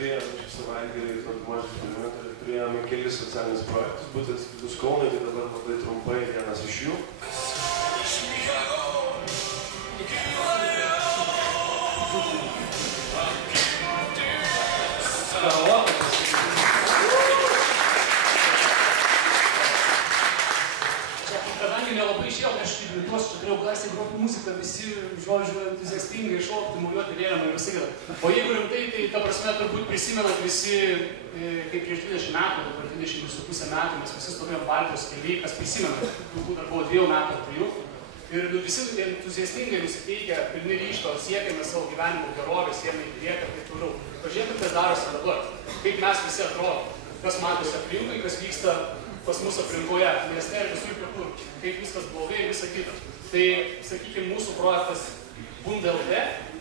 turėjome šį savaitgalį tokį mažą eksperimentą ir turėjome kelis socialinius projektus, būtent skirtus Kaunui, tai dabar labai trumpai vienas iš jų. Kadangi nelabai išėjau, aš imituosiu, turėjau garsiai groti muziką, visi, žodžiu, entuziastingai šokti, muliuoti vėliavą ir visą kitą. O jeigu rimtai, tai ta prasme turbūt prisimenat visi, kaip prieš 20 metų, dabar 20,5 metų, mes visi stovėjom Baltijos kelyje, kas prisimenat, turbūt dar buvo 2 metų ar 3. Ir visi entuziastingai nusiteikę, pilni ryžto, siekėme savo gyvenimo gerovės, ėmė į priekį ir taip toliau. Pažiūrėkime, kas darosi dabar, kaip mes visi atrodom, kas matosi aplinkui, kas vyksta pas mus aplinkoje, mieste ir visur kitur, kaip viskas blogai ir visa kita. Tai, sakykime, mūsų projektas Bund.lt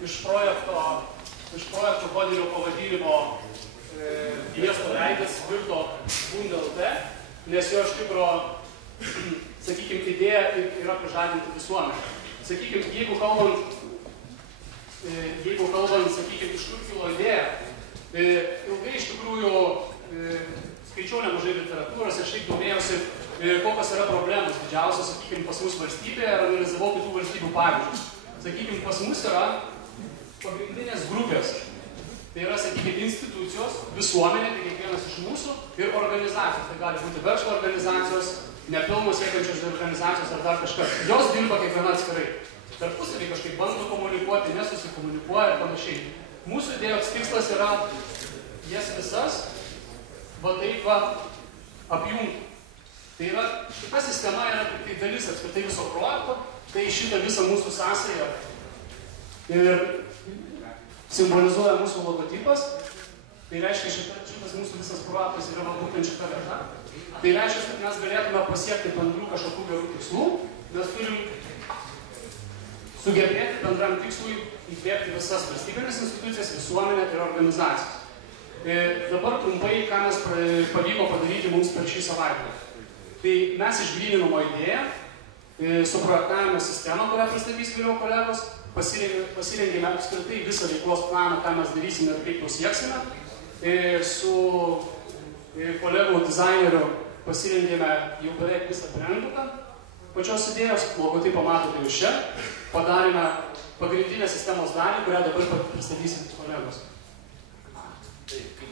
iš projekto koderio pavadinimo miesto veidas virto Bund.lt, nes jo iš tikro, sakykime, idėja yra pažadinti visuomenę. Sakykime, jeigu kalbant, sakykime, iš kur kilo idėja, ilgai iš tikrųjų skaičiau nemažai literatūros ir šiaip domėjausi, kokios yra problemos didžiausios, sakykime, pas mus valstybėje ir analizavau kitų valstybių pavyzdžius. Sakykime, pas mus yra pagrindinės grupės. Tai yra, sakykime, institucijos, visuomenė, tai kiekvienas iš mūsų, ir organizacijos. Tai gali būti verslo organizacijos, nepilno siekiančios organizacijos ar dar kažkas. Jos dirba kiekviena atskirai. Tarpusavį kažkaip bando komunikuoti, nesusikomunikuoja ir panašiai. Mūsų idėjos tikslas yra jas visas va taip va apjungti. Tai yra, šita sistema yra tai dalis apskritai viso projekto, tai šitą visą mūsų sąsąją ir simbolizuoja mūsų logotipas. Tai reiškia, šitas mūsų visas projektas yra būtent šita vieta. Tai reiškia, kad mes galėtume pasiekti bendrų kažkokių gerų tikslų. Mes turim sugebėti bendram tikslui įkvėpti visas valstybinės institucijas, visuomenę ir organizacijas. Dabar trumpai, ką mes pavyko padaryti mums per šį savaitę. Tai mes išgryninimo idėją, suprojektavome sistemą, kurią pristatys vėliau kolegos, pasirengėme apskritai visą veiklos planą, ką mes darysime ir kaip pasieksime. Su kolegų dizaineriu pasirengėme jau beveik visą brenduką pačios idėjos, logotipą matote jau čia, padarėme pagrindinę sistemos dalį, kurią dabar pristatysim kolegos. Taip, kaip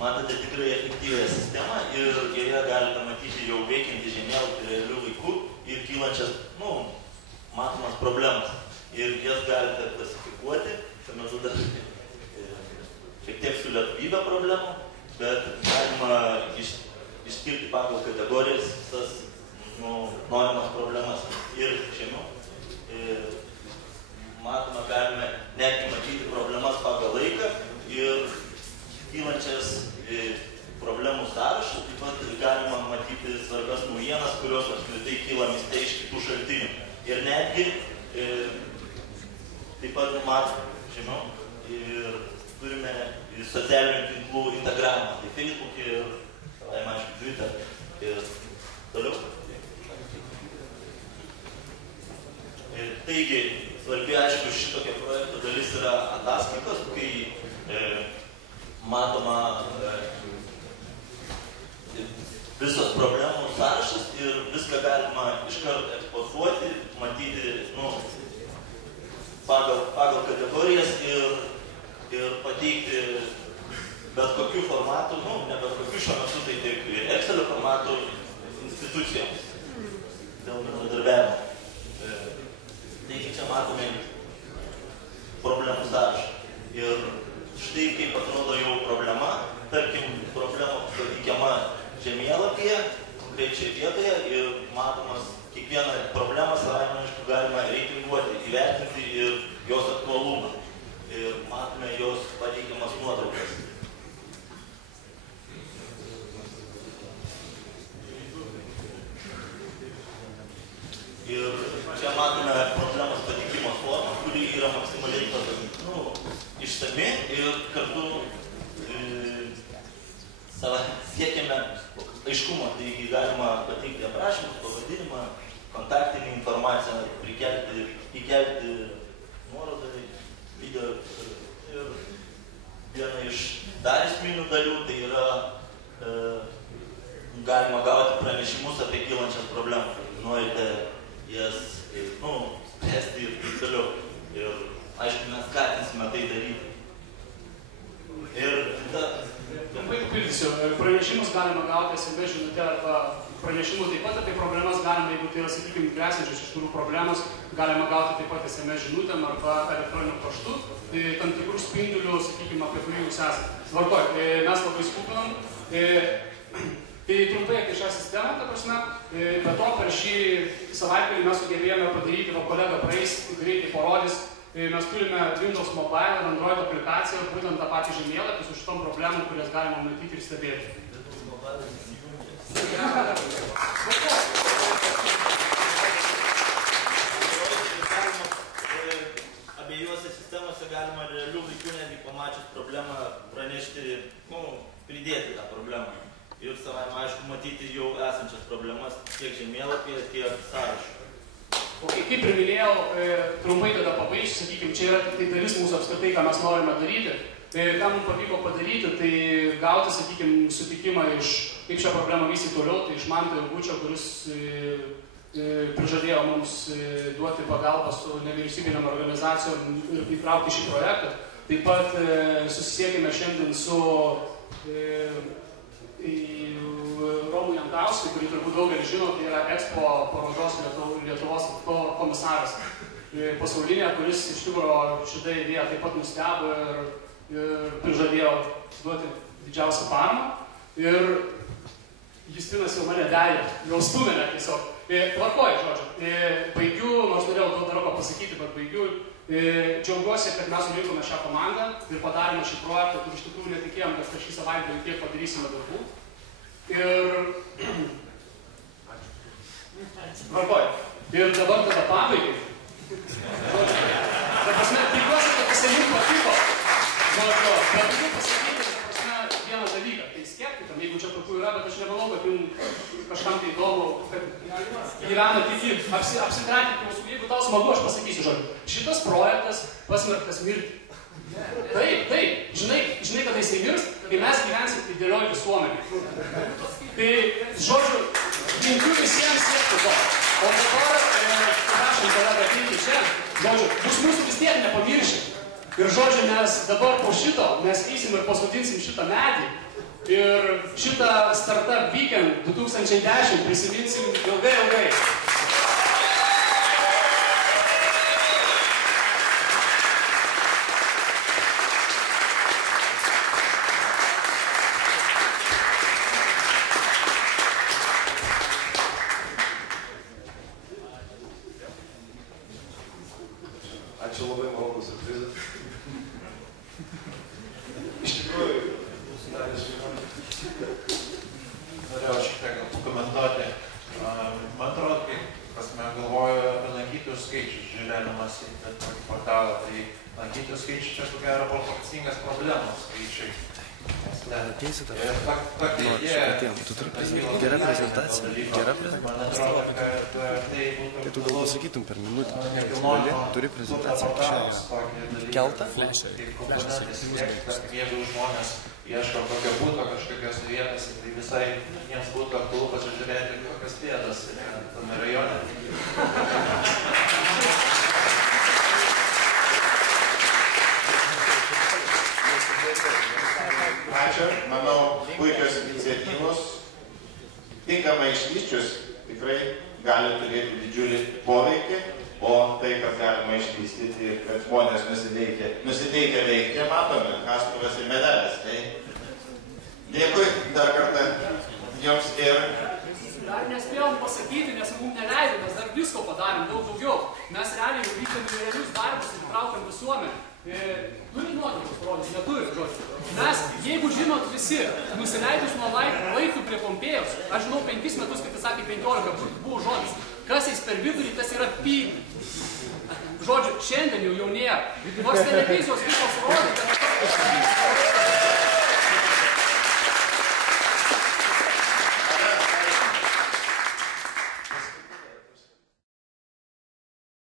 matote tikrai efektyvią sistemą ir joje galite matyti jau veikiantį žemėlapį realių laikų ir kylančias, matomas problemas. Ir jas galite klasifikuoti, šiuo metu dar šiek tiek su lietuvybė problemų, bet galima išskirti pagal kategorijas visas norimas problemas. Ir žemiau matome, galime netgi matyti problemas pagal laiką ir kylančias problemų sąrašą, taip pat galima matyti svarbias naujienas, kurios apskritai kyla mieste iš kitų šaltinių. Ir netgi taip pat matome, žemiau, ir turime socialinių tinklų integravimą, tai Facebook ir, aišku, Twitter ir toliau. Taigi, svarbi, aišku, šitokia projekto dalis yra ataskaitos, kai matoma visos problemų sąrašas ir viską galima iškart eksposuoti, matyti pagal kategorijas ir pateikti bet kokių formatų, ne bet kokių šiuo metu, tai tik Excelio formatų institucijoms dėl bendradarbiavimo. Taigi čia matome problemų sąrašą. Ir štai kaip atrodo jau problema, tarkim, problema pateikiama žemėlapyje, konkrečiai vietoje ir matomas kiekvieną problemą savaime, aišku, galima reitinguoti, įvertinti ir jos aktualumą. Ir matome jos pateikiamas nuotraukas. Ir čia matome problemos pateikimo formą, kuri yra maksimaliai išsami ir kartu siekiame aiškumo, taigi galima pateikti aprašymus, pavadinimą, kontaktinį informaciją, įkelti nuorodą, video ir viena iš dar esminių dalių, tai yra galima gauti pranešimus apie kylančias problemas. Norite jas, spręsti ir taip toliau. Ir, aišku, mes skatinsime tai daryti. Ir Trumpai pildysiu. Pranešimus galima gauti SMS žinute arba pranešimų taip pat apie problemas galima, jeigu tai yra, sakykime, grėsinčios iš kurių problemos, galima gauti taip pat SMS žinutėm arba elektroniniu paštu, tam tikrų spindulių, sakykime, apie kurį jūs esate. Tvarkoj, mes labai skūpinam. Tai trumpai apie šią sistemą, ta prasme, be to per šį savaitgalį mes sugebėjome padaryti, o kolega praeis, greitai parodys, mes turime Windows Mobile ir Android aplikaciją, būtent tą patį žemėlapį su šitom problemom, kurias galima matyti ir stebėti. Abiejose sistemose galima realių laikų netgi pamačius problemą pranešti, pridėti tą problemą. Ir savaime, aišku, matyti jau esančias problemas tiek žemėlapyje, tiek sąrašą. Kaip ir minėjau, trumpai tada pabaigsiu, sakykime, čia yra tai dalis mūsų apskritai, ką mes norime daryti. Ką mums pavyko padaryti, tai gauti, sakykime, sutikimą iš, kaip šią problemą vystyti toliau, tai iš Manto Jurgučio, kuris prižadėjo mums duoti pagalbą su nevyriausybinėm organizacijom ir įtraukti šį projektą. Taip pat susisiekime šiandien su Romu Jankauskui, kurį turbūt daugelis žino, tai yra Expo parodos Lietuvos komisaras pasaulinė, kuris iš tikrųjų šitą idėją taip pat nustebo ir prižadėjo duoti didžiausią paramą. Ir Justinas jau mane dėja, jau stumėlė tiesiog. Tvarkoju, žodžiu. Baigiu, nors norėjau daug dar ko pasakyti, bet baigiu. Džiaugiuosi, kad mes surinkome šią komandą ir padarėme šį projektą, kur iš tikrųjų netikėjom, kad per šį savaitgalį tiek padarysime darbų. Ir tvarkoju. Ir dabar tada pabaigai. Ta prasme, tikiuosi, kad visiems patiko. Bet turiu pasakyti, ta prasme, vieną dalyką. Tai skeptikam, jeigu čia tokių yra, bet aš nemanau, kad jums kažkam tai įdomu, kad gyvena tiki, apsitratikti. Jeigu tau smagu, aš pasakysiu žodžiu. Šitas projektas pasmerktas mirti. Taip. Žinai, kada jisai mirs, kai mes gyvensim idealioj visuomenė. Tai, žodžiu, linkiu visiems siekti to. O dabar, prašom kolegą ateiti čia, žodžiu, bus mūsų vis tiek nepamiršti. Ir, žodžiu, mes dabar po šito, mes eisim ir pasodinsim šitą medį. Ir šitą Startup Weekend 2010 prisiminsim ilgai. Ačiū labai malonus siurprizas. Iš tikrųjų, norėjau šiek tiek pakomentuoti. Man atrodo, kai galvoju apie lankytojų skaičius, žiūrėdamas į tokį portalą, tai lankytojų skaičius čia ko gero proporcingas problemos skaičiai. Tu turi pasakyti gerą prezentaciją. Man atrodo, kad tai būtų... Tai tu gal pasakytum per minutę. Turi prezentaciją kišenėje. Keltą? Flešą. Jeigu žmonės ieško kokio būto kažkokios vietos, tai visai jiems būtų aktualu pasižiūrėti, kokios bėdos tame rajone. Ačiū, manau, puikios iniciatyvos, tinkamai išvysčius, tikrai gali turėti didžiulį poveikį, o tai, kad galima išvystyti ir kad žmonės nusiteikia veikti, matome, kastuvas ir medelis. Tai dėkui dar kartą jums ir... Dar nespėjom pasakyti, nes mums neleido, mes dar visko padarėm daug daugiau. Mes realiai vykdėm realius darbus ir traukiam visuomenę. Turi nuotraukos parodyti, neturi, žodžiu. Mes, jeigu žinot visi, nusileidus nuo laiptų prie Pompėjos, aš žinau 5 metus, kaip jis sakė, 15 buvo žodis, kas eis per vidurį, tas yra pyk. Žodžiu, šiandien jau nėra. Nors televizijos visos rodė, kad